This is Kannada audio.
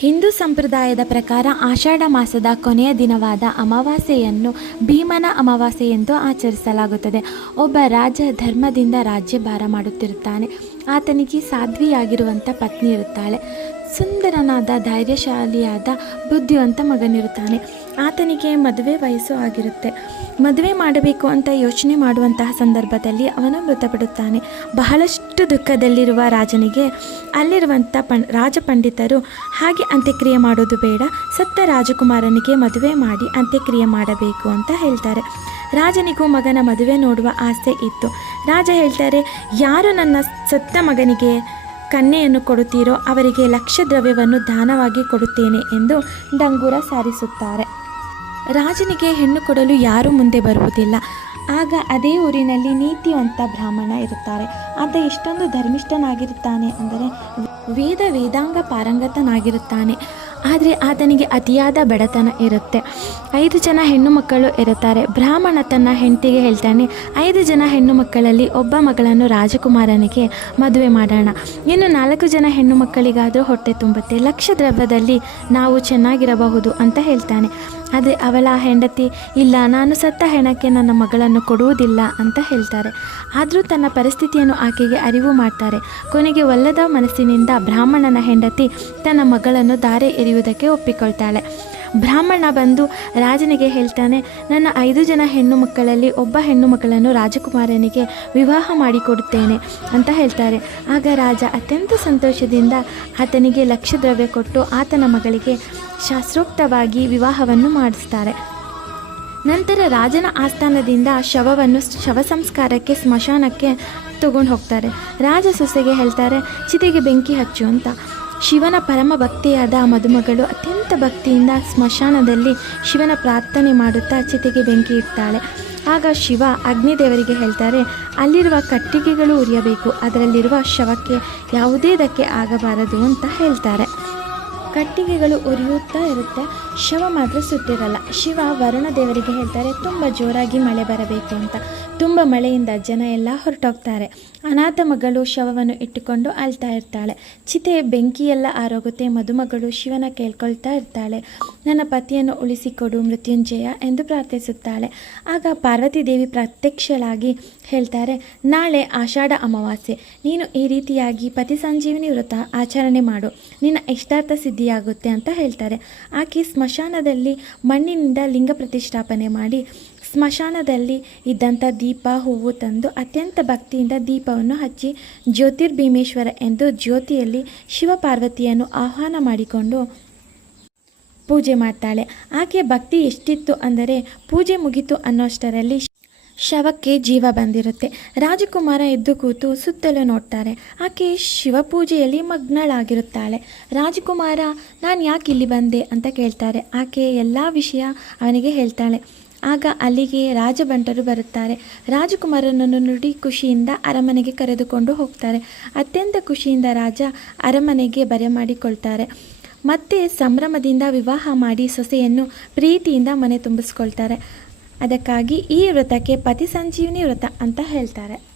ಹಿಂದೂ ಸಂಪ್ರದಾಯದ ಪ್ರಕಾರ ಆಷಾಢ ಮಾಸದ ಕೊನೆಯ ದಿನವಾದ ಅಮಾವಾಸ್ಯೆಯನ್ನು ಭೀಮನ ಅಮಾವಾಸ್ಯೆ ಎಂದು ಆಚರಿಸಲಾಗುತ್ತದೆ. ಒಬ್ಬ ರಾಜ ಧರ್ಮದಿಂದ ರಾಜ್ಯಭಾರ ಮಾಡುತ್ತಿರುತ್ತಾನೆ. ಆತನಿಗೆ ಸಾಧ್ವಿಯಾಗಿರುವಂಥ ಪತ್ನಿ ಇರುತ್ತಾಳೆ. ಸುಂದರನಾದ ಧೈರ್ಯಶಾಲಿಯಾದ ಬುದ್ಧಿವಂತ ಮಗನಿರುತ್ತಾನೆ. ಆತನಿಗೆ ಮದುವೆ ವಯಸ್ಸು ಆಗಿರುತ್ತೆ. ಮದುವೆ ಮಾಡಬೇಕು ಅಂತ ಯೋಚನೆ ಮಾಡುವಂತಹ ಸಂದರ್ಭದಲ್ಲಿ ಅವನು ಮೃತಪಡುತ್ತಾನೆ. ಬಹಳಷ್ಟು ದುಃಖದಲ್ಲಿರುವ ರಾಜನಿಗೆ ಅಲ್ಲಿರುವಂಥ ಪಂ ರಾಜ ಪಂಡಿತರು ಹಾಗೆ ಅಂತ್ಯಕ್ರಿಯೆ ಮಾಡೋದು ಬೇಡ. ಸತ್ತ ರಾಜಕುಮಾರನಿಗೆ ಮದುವೆ ಮಾಡಿ ಅಂತ್ಯಕ್ರಿಯೆ ಮಾಡಬೇಕು ಅಂತ ಹೇಳ್ತಾರೆ. ರಾಜನಿಗೂ ಮಗನ ಮದುವೆ ನೋಡುವ ಆಸೆ ಇತ್ತು. ರಾಜ ಹೇಳ್ತಾರೆ, ಯಾರು ನನ್ನ ಸತ್ತ ಮಗನಿಗೆ ಕನ್ಯೆಯನ್ನು ಕೊಡುತ್ತೀರೋ ಅವರಿಗೆ ಲಕ್ಷ ದ್ರವ್ಯವನ್ನು ದಾನವಾಗಿ ಕೊಡುತ್ತೇನೆ ಎಂದು ಡಂಗೂರ ಸಾರಿಸುತ್ತಾರೆ. ರಾಜನಿಗೆ ಹೆಣ್ಣು ಕೊಡಲು ಯಾರೂ ಮುಂದೆ ಬರುವುದಿಲ್ಲ. ಆಗ ಅದೇ ಊರಿನಲ್ಲಿ ನೀತಿವಂತ ಬ್ರಾಹ್ಮಣ ಇರುತ್ತಾರೆ. ಆತ ಎಷ್ಟೊಂದು ಧರ್ಮಿಷ್ಠನಾಗಿರುತ್ತಾನೆ ಅಂದರೆ ವೇದ ವೇದಾಂಗ ಪಾರಂಗತನಾಗಿರುತ್ತಾನೆ. ಆದರೆ ಆತನಿಗೆ ಅತಿಯಾದ ಬಡತನ ಇರುತ್ತೆ. ಐದು ಜನ ಹೆಣ್ಣು ಮಕ್ಕಳು ಇರುತ್ತಾರೆ. ಬ್ರಾಹ್ಮಣ ತನ್ನ ಹೆಂಡತಿಗೆ ಹೇಳ್ತಾನೆ, ಐದು ಜನ ಹೆಣ್ಣು ಮಕ್ಕಳಲ್ಲಿ ಒಬ್ಬ ಮಗಳನ್ನು ರಾಜಕುಮಾರನಿಗೆ ಮದುವೆ ಮಾಡೋಣ. ಇನ್ನು ನಾಲ್ಕು ಜನ ಹೆಣ್ಣು ಮಕ್ಕಳಿಗಾದರೂ ಹೊಟ್ಟೆ ತುಂಬುತ್ತೆ. ಲಕ್ಷ ದ್ರವ್ಯದಲ್ಲಿ ನಾವು ಚೆನ್ನಾಗಿರಬಹುದು, ಅಂತ ಹೇಳ್ತಾನೆ. ಆದರೆ ಅವಳ ಹೆಂಡತಿ, ಇಲ್ಲ, ನಾನು ಸತ್ತ ಹೆಣಕ್ಕೆ ನನ್ನ ಮಗಳನ್ನು ಕೊಡುವುದಿಲ್ಲ ಅಂತ ಹೇಳ್ತಾರೆ. ಆದರೂ ತನ್ನ ಪರಿಸ್ಥಿತಿಯನ್ನು ಆಕೆಗೆ ಅರಿವು ಮಾಡ್ತಾರೆ. ಕೊನೆಗೆ ಒಲ್ಲದ ಮನಸ್ಸಿನಿಂದ ಬ್ರಾಹ್ಮಣನ ಹೆಂಡತಿ ತನ್ನ ಮಗಳನ್ನು ದಾರೆ ಎರೆಯುವುದಕ್ಕೆ ಒಪ್ಪಿಕೊಳ್ತಾಳೆ. ಬ್ರಾಹ್ಮಣ ಬಂದು ರಾಜನಿಗೆ ಹೇಳ್ತಾನೆ, ನನ್ನ ಐದು ಜನ ಹೆಣ್ಣು ಮಕ್ಕಳಲ್ಲಿ ಒಬ್ಬ ಹೆಣ್ಣು ಮಕ್ಕಳನ್ನು ರಾಜಕುಮಾರನಿಗೆ ವಿವಾಹ ಮಾಡಿಕೊಡುತ್ತೇನೆ ಅಂತ ಹೇಳ್ತಾರೆ. ಆಗ ರಾಜ ಅತ್ಯಂತ ಸಂತೋಷದಿಂದ ಆತನಿಗೆ ಲಕ್ಷ ದ್ರವ್ಯ ಕೊಟ್ಟು ಆತನ ಮಗಳಿಗೆ ಶಾಸ್ತ್ರೋಕ್ತವಾಗಿ ವಿವಾಹವನ್ನು ಮಾಡಿಸ್ತಾರೆ. ನಂತರ ರಾಜನ ಆಸ್ಥಾನದಿಂದ ಶವವನ್ನು ಶವ ಸಂಸ್ಕಾರಕ್ಕೆ ಸ್ಮಶಾನಕ್ಕೆ ತಗೊಂಡು ಹೋಗ್ತಾರೆ. ರಾಜ ಸೊಸೆಗೆ ಹೇಳ್ತಾರೆ, ಚಿತೆಗೆ ಬೆಂಕಿ ಹಚ್ಚು ಅಂತ. ಶಿವನ ಪರಮ ಭಕ್ತಿಯಾದ ಮದುಮಗಳು ಅತ್ಯಂತ ಭಕ್ತಿಯಿಂದ ಸ್ಮಶಾನದಲ್ಲಿ ಶಿವನ ಪ್ರಾರ್ಥನೆ ಮಾಡುತ್ತಾ ಚಿತೆಗೆ ಬೆಂಕಿ ಇಡ್ತಾಳೆ. ಆಗ ಶಿವ ಅಗ್ನಿದೇವರಿಗೆ ಹೇಳ್ತಾರೆ, ಅಲ್ಲಿರುವ ಕಟ್ಟಿಗೆಗಳು ಉರಿಯಬೇಕು, ಅದರಲ್ಲಿರುವ ಶವಕ್ಕೆ ಯಾವುದೇ ಧಕ್ಕೆ ಆಗಬಾರದು ಅಂತ ಹೇಳ್ತಾರೆ. ಕಟ್ಟಿಗೆಗಳು ಉರಿಯುತ್ತಾ ಇರುತ್ತೆ. ಶವ ಮಾತ್ರ ಸುಟ್ಟಿರಲ್ಲ ಶಿವ ವರುಣ ದೇವರಿಗೆ ಹೇಳ್ತಾರೆ, ತುಂಬ ಜೋರಾಗಿ ಮಳೆ ಬರಬೇಕು ಅಂತ. ತುಂಬ ಮಳೆಯಿಂದ ಜನ ಎಲ್ಲ ಹೊರಟೋಗ್ತಾರೆ. ಅನಾಥ ಮಗಳು ಶವವನ್ನು ಇಟ್ಟುಕೊಂಡು ಅಳ್ತಾ ಇರ್ತಾಳೆ. ಚಿತೆ ಬೆಂಕಿಯೆಲ್ಲ ಆರೋಗುತ್ತೆ. ಮದುಮಗಳು ಶಿವನ ಕೇಳ್ಕೊಳ್ತಾ ಇರ್ತಾಳೆ. ನನ್ನ ಪತಿಯನ್ನು ಉಳಿಸಿಕೊಡು, ಮೃತ್ಯುಂಜಯ ಎಂದು ಪ್ರಾರ್ಥಿಸುತ್ತಾಳೆ. ಆಗ ಪಾರ್ವತಿ ದೇವಿ ಪ್ರತ್ಯಕ್ಷಳಾಗಿ ಹೇಳ್ತಾರೆ, ನಾಳೆ ಆಷಾಢ ಅಮಾವಾಸ್ಯೆ. ನೀನು ಈ ರೀತಿಯಾಗಿ ಪತಿ ಸಂಜೀವಿನಿ ವ್ರತ ಆಚರಣೆ ಮಾಡು. ನಿನ್ನ ಇಷ್ಟಾರ್ಥ ಸಿದ್ಧಿಯಾಗುತ್ತೆ ಅಂತ ಹೇಳ್ತಾರೆ. ಆಕೆ ಸ್ಮಶಾನದಲ್ಲಿ ಮಣ್ಣಿನಿಂದ ಲಿಂಗ ಪ್ರತಿಷ್ಠಾಪನೆ ಮಾಡಿ ಸ್ಮಶಾನದಲ್ಲಿ ಇದ್ದಂಥ ದೀಪ, ಹೂವು ತಂದು ಅತ್ಯಂತ ಭಕ್ತಿಯಿಂದ ದೀಪವನ್ನು ಹಚ್ಚಿ ಜ್ಯೋತಿರ್ಭೀಮೇಶ್ವರ ಎಂದು ಜ್ಯೋತಿಯಲ್ಲಿ ಶಿವಪಾರ್ವತಿಯನ್ನು ಆಹ್ವಾನ ಮಾಡಿಕೊಂಡು ಪೂಜೆ ಮಾಡ್ತಾಳೆ. ಆಕೆಯ ಭಕ್ತಿ ಎಷ್ಟಿತ್ತು ಅಂದರೆ ಪೂಜೆ ಮುಗಿತು ಅನ್ನೋಷ್ಟರಲ್ಲಿ ಶವಕ್ಕೆ ಜೀವ ಬಂದಿರುತ್ತೆ. ರಾಜಕುಮಾರ ಎದ್ದು ಕೂತು ಸುತ್ತಲೂ ನೋಡ್ತಾರೆ. ಆಕೆ ಶಿವಪೂಜೆಯಲ್ಲಿ ಮಗ್ನಳಾಗಿರುತ್ತಾಳೆ. ರಾಜಕುಮಾರ, ನಾನು ಯಾಕೆ ಇಲ್ಲಿ ಬಂದೆ ಅಂತ ಕೇಳ್ತಾರೆ. ಆಕೆ ಎಲ್ಲ ವಿಷಯ ಅವನಿಗೆ ಹೇಳ್ತಾಳೆ. ಆಗ ಅಲ್ಲಿಗೆ ರಾಜಭಂಟರು ಬರುತ್ತಾರೆ. ರಾಜಕುಮಾರನನ್ನು ನುಡಿ ಖುಷಿಯಿಂದ ಅರಮನೆಗೆ ಕರೆದುಕೊಂಡು ಹೋಗ್ತಾರೆ. ಅತ್ಯಂತ ಖುಷಿಯಿಂದ ರಾಜ ಅರಮನೆಗೆ ಬರೆಮಾಡಿಕೊಳ್ತಾರೆ ಮತ್ತೆ ಸಂಭ್ರಮದಿಂದ ವಿವಾಹ ಮಾಡಿ ಸೊಸೆಯನ್ನು ಪ್ರೀತಿಯಿಂದ ಮನೆ ತುಂಬಿಸ್ಕೊಳ್ತಾರೆ. ಅದಕ್ಕಾಗಿ ಈ ವ್ರತಕ್ಕೆ ಪತಿ ಸಂಜೀವಿನಿ ವ್ರತ ಅಂತ ಹೇಳ್ತಾರೆ.